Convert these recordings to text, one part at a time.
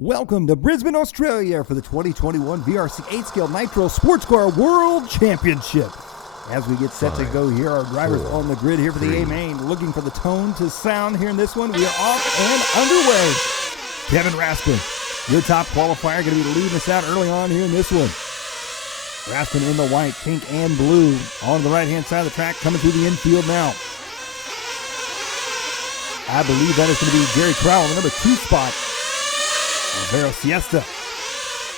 Welcome to Brisbane, Australia for the 2021 VRC 8-Scale Nitro Sports Car World Championship. As we get set to go here, our drivers on the grid here for the A-Main, looking for the tone to sound here in this one. We are off and underway. Kevin Raskin, your top qualifier, going to be leading us out early on here in this one. Raskin in the white, pink, and blue on the right-hand side of the track, coming through the infield now. I believe that is going to be Gary Crowell in the number 2 spot. Alvaro Siesta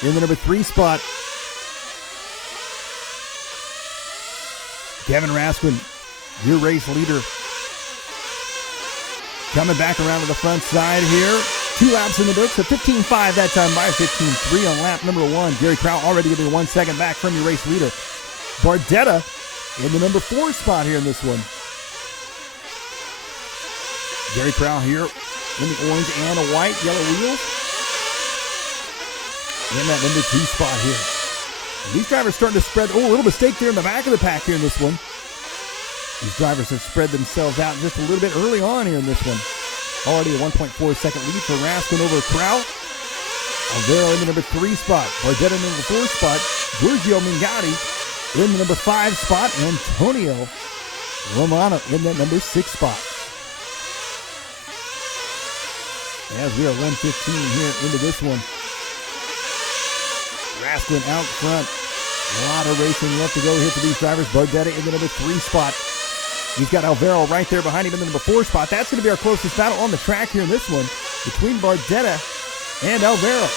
in the number 3 spot. Kevin Raskin, your race leader, coming back around to the front side here. 2 laps in the books, a 15.5 that time by 15.3 on lap number 1. Gary Crowell already getting 1 second back from your race leader. Bardetta in the number 4 spot here in this one. Gary Crowell here in the orange and a white, yellow wheels. In that number 2 spot here. And these drivers starting to spread. Oh, a little mistake there in the back of the pack here in this one. These drivers have spread themselves out just a little bit early on here in this one. Already a 1.4 second lead for Raskin over Crowell. Alvaro in the number 3 spot. Bardetta in the number 4 spot. Giorgio Mingatti in the number 5 spot. Antonio Romano in that number 6 spot. As we are 1:15 here into this one. Raskin out front. A lot of racing left to go here for these drivers. Bardetta in the number 3 spot. He's got Alvaro right there behind him in the number 4 spot. That's going to be our closest battle on the track here in this one between Bardetta and Alvaro.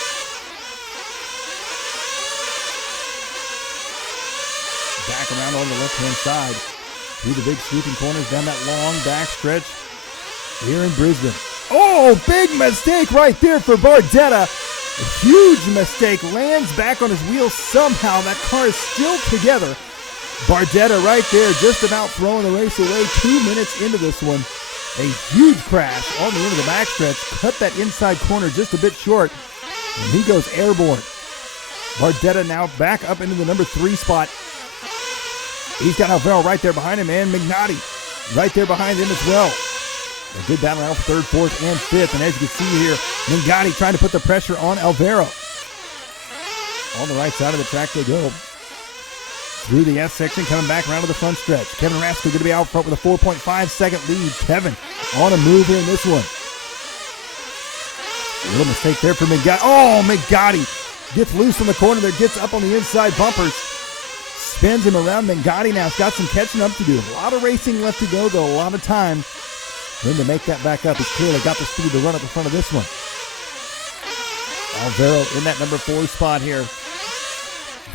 Back around on the left-hand side. Through the big sweeping corners down that long back stretch here in Brisbane. Oh, big mistake right there for Bardetta. A huge mistake, lands back on his wheels somehow. That car is still together. Bardetta right there just about throwing the race away 2 minutes into this one. A huge crash on the end of the backstretch. Cut that inside corner just a bit short. And he goes airborne. Bardetta now back up into the number 3 spot. He's got Alvaro right there behind him and Mignotti right there behind him as well. A good battle out for 3rd, 4th, and 5th. And as you can see here, Mingatti trying to put the pressure on Alvaro. On the right side of the track they go. Through the S section, coming back around to the front stretch. Kevin Raskin going to be out front with a 4.5 second lead. Kevin on a move here in this one. A little mistake there for Mingatti. Oh, Mingatti gets loose in the corner there, gets up on the inside bumpers. Spins him around. Mingatti now has got some catching up to do. A lot of racing left to go, though. A lot of time. Then to make that back up, he's clearly got the speed to run up in front of this one. Alvaro in that number 4 spot here.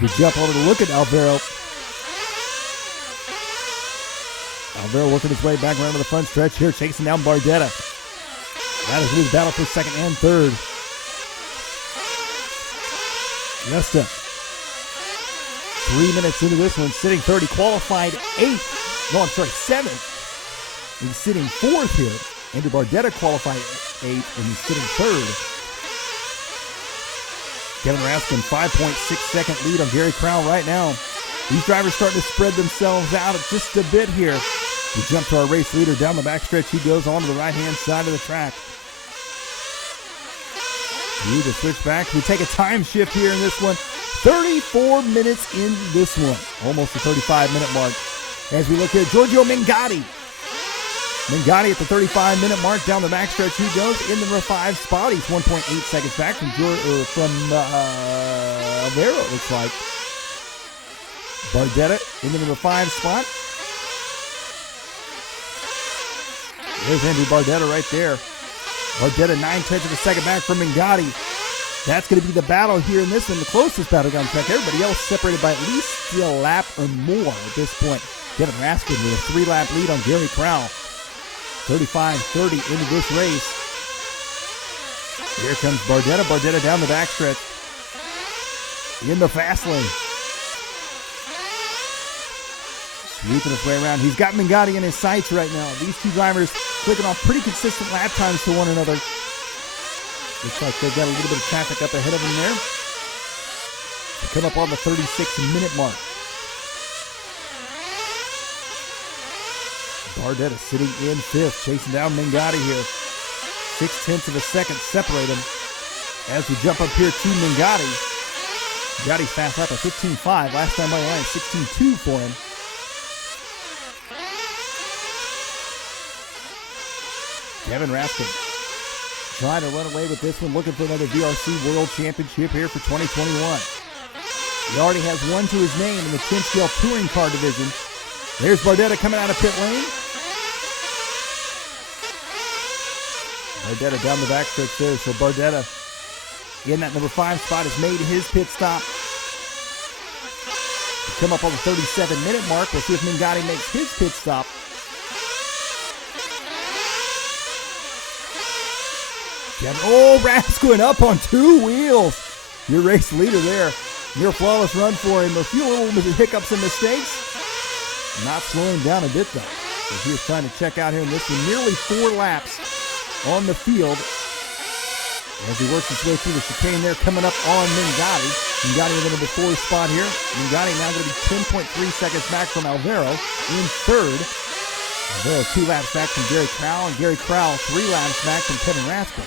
We jump over to look at Alvaro. Alvaro working his way back around to the front stretch here, chasing down Bardetta. That is his battle for 2nd and 3rd. Nesta. 3 minutes into this one, sitting 30, qualified 8th. No, I'm sorry, 7th. He's sitting 4th here. Andrew Bardetta qualified 8th, and he's sitting 3rd. Kevin Raskin, 5.6 second lead on Gary Crowell right now. These drivers starting to spread themselves out just a bit here. We jump to our race leader down the backstretch. He goes on to the right-hand side of the track. Through the switchback. We take a time shift here in this one. 34 minutes in this one. Almost the 35-minute mark. As we look here, Giorgio Mingatti. Mingatti at the 35-minute mark down the backstretch. He goes in the number 5 spot. He's 1.8 seconds back from Alvaro, it looks like. Bardetta in the number 5 spot. There's Andrew Bardetta right there. Bardetta 9/10 of a second back from Mingatti. That's going to be the battle here in this one. The closest battle on track. Everybody else separated by at least a lap or more at this point. Kevin Raskin with a 3-lap lead on Gary Crowell. 35-30 into this race. Here comes Bardetta. Bardetta down the backstretch. In the fast lane. Sweeping his way around. He's got Mingatti in his sights right now. These two drivers clicking off pretty consistent lap times to one another. Looks like they've got a little bit of traffic up ahead of them there. They come up on the 36-minute mark. Bardetta sitting in 5th, chasing down Mingatti here. 0.6 of a second separate him. As we jump up here to Mingatti. Mingatti's fast lap of 15.5. Last time by the line, 16.2 for him. Kevin Raskin trying to run away with this one, looking for another VRC World Championship here for 2021. He already has one to his name in the 10-scale touring car division. There's Bardetta coming out of pit lane. Bardetta down the backstretch there, so Bardetta in that number 5 spot has made his pit stop. To come up on the 37-minute mark, we'll see if Mingatti makes his pit stop. Raskin up on 2 wheels. Your race leader there. Near flawless run for him. A few little hiccups and mistakes. Not slowing down a bit though. So he was trying to check out here in this one. Nearly 4 laps on the field. As he works his way through the chicane there, coming up on Mingatti. Mingatti in the number 4 spot here. Mingatti now going to be 10.3 seconds back from Alvaro in 3rd. Alvaro 2 laps back from Gary Crowell, and Gary Crowell 3 laps back from Kevin Raskin.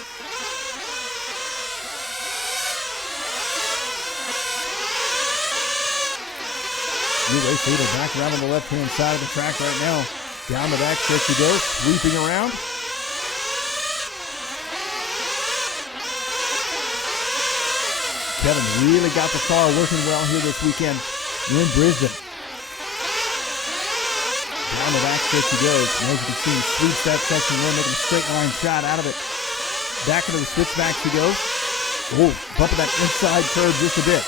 New race leader back around on the left-hand side of the track right now. Down the back stretch he goes, sweeping around. Kevin really got the car working well here this weekend in Brisbane. Down the back stretch he goes. And as you can see, he sweeps that section there, making a straight line shot out of it. Back into the switchback he goes. Oh, bumping that inside curve just a bit.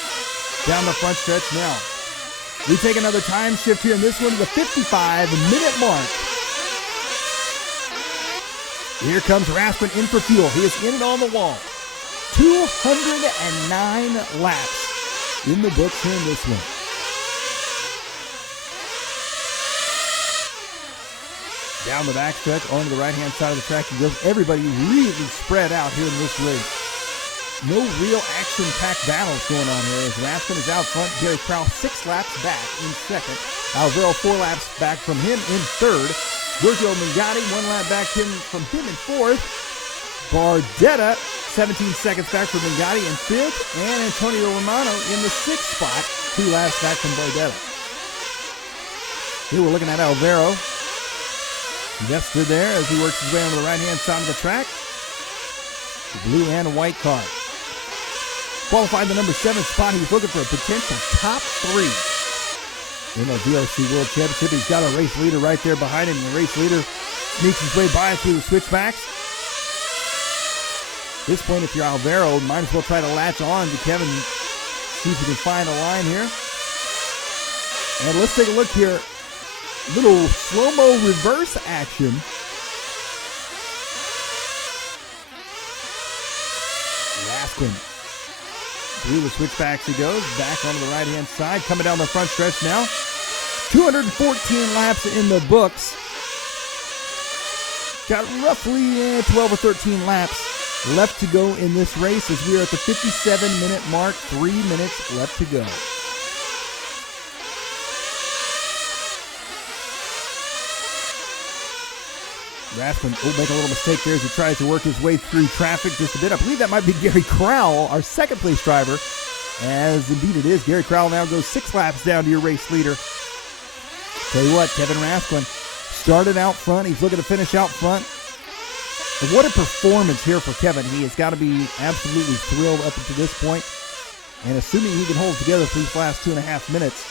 Down the front stretch now. We take another time shift here in this one to the 55-minute mark. Here comes Raskin in for fuel. He is in it on the wall. 209 laps in the books here in this one. Down the backstretch, onto the right-hand side of the track he goes. Everybody really spread out here in this race. No real action-packed battles going on here as Raskin is out front. Gary Crowell 6 laps back in 2nd. Alvaro 4 laps back from him in 3rd. Giorgio Mingatti 1 lap back from him in 4th. Bardetta 17 seconds back from Mingatti in 5th. And Antonio Romano in the 6th spot, 2 laps back from Bardetta. Here we're looking at Alvaro. Just stood there as he works his way on the right-hand side of the track. The blue and white car. Qualified the number 7 spot. He was looking for a potential top 3 in the VRC World Championship. He's got a race leader right there behind him. The race leader sneaks his way by through the switchbacks. At this point, if you're Alvaro, might as well try to latch on to Kevin. See if you can find a line here. And let's take a look here. Little slow-mo reverse action. Raskin through the switchbacks he goes. Back onto the right-hand side. Coming down the front stretch now. 214 laps in the books. Got roughly 12 or 13 laps left to go in this race as we are at the 57-minute mark. 3 minutes left to go. Raskin will make a little mistake there as he tries to work his way through traffic just a bit. I believe that might be Gary Crowell, our 2nd place driver. As indeed it is. Gary Crowell now goes 6 laps down to your race leader. Tell you what, Kevin Raskin started out front. He's looking to finish out front. And what a performance here for Kevin. He has got to be absolutely thrilled up until this point. And assuming he can hold together for these last 2.5 minutes,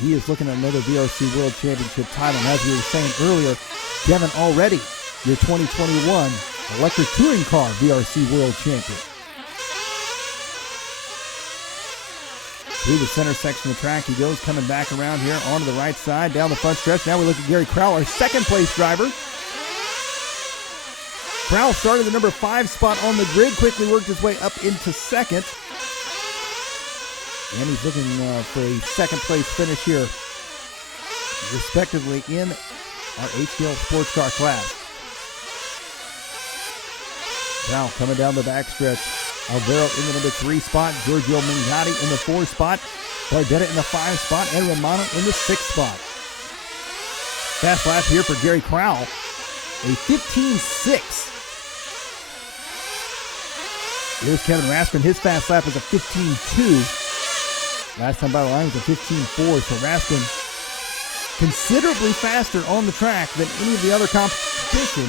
he is looking at another VRC World Championship title. And as we were saying earlier, Kevin already your 2021 electric touring car VRC World Champion. Through the center section of the track he goes, coming back around here onto the right side, down the front stretch. Now we look at Gary Crowell, our 2nd place driver. Crowell started the number 5 spot on the grid, quickly worked his way up into 2nd. And he's looking for a 2nd place finish here, respectively, in our HDL sports car class. Now coming down the backstretch, Alvaro in the number 3 spot, Giorgio Mingatti in the 4 spot, Bardetta in the 5 spot, and Romano in the 6 spot. Fast lap here for Gary Crowell, a 15.6. Here's Kevin Raskin. His fast lap was a 15.2. Last time by the line was a 15.4. So Raskin considerably faster on the track than any of the other competition.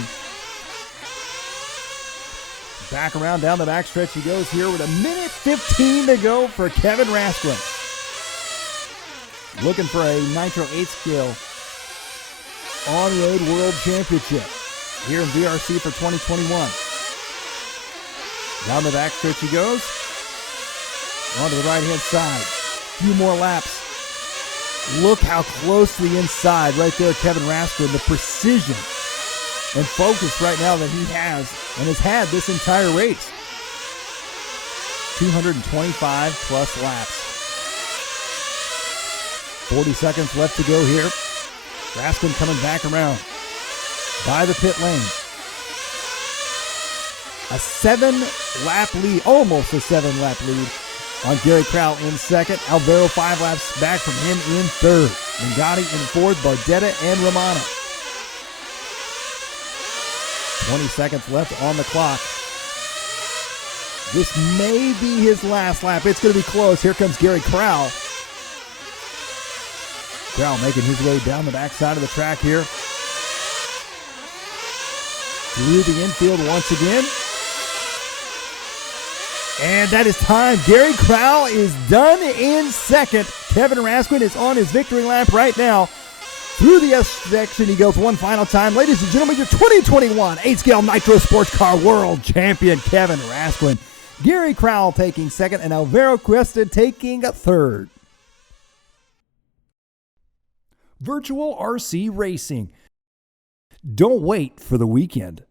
Back around down the backstretch he goes here with a minute 15 to go for Kevin Raskin. Looking for a Nitro 8 skill on-road world championship here in VRC for 2021. Down the backstretch he goes. Onto the right-hand side. Few more laps. Look how close to the inside right there, Kevin Raskin. The precision and focus right now that he has and has had this entire race. 225 plus laps. 40 seconds left to go here. Raskin coming back around by the pit lane. A 7-lap lead, almost a 7-lap lead on Gary Crowell in second. Alvaro 5 laps back from him in third. Mangati in fourth, Bardetta and Romano. 20 seconds left on the clock. This may be his last lap. It's going to be close. Here comes Gary Crowell. Crowell making his way down the backside of the track here. Through the infield once again. And that is time. Gary Crowell is done in second. Kevin Raskin is on his victory lap right now. Through the S section, he goes one final time. Ladies and gentlemen, your 2021 8-Scale Nitro Sports Car World Champion, Kevin Raskin. Gary Crowell taking second, and Alvaro Cuesta taking third. Virtual RC Racing. Don't wait for the weekend.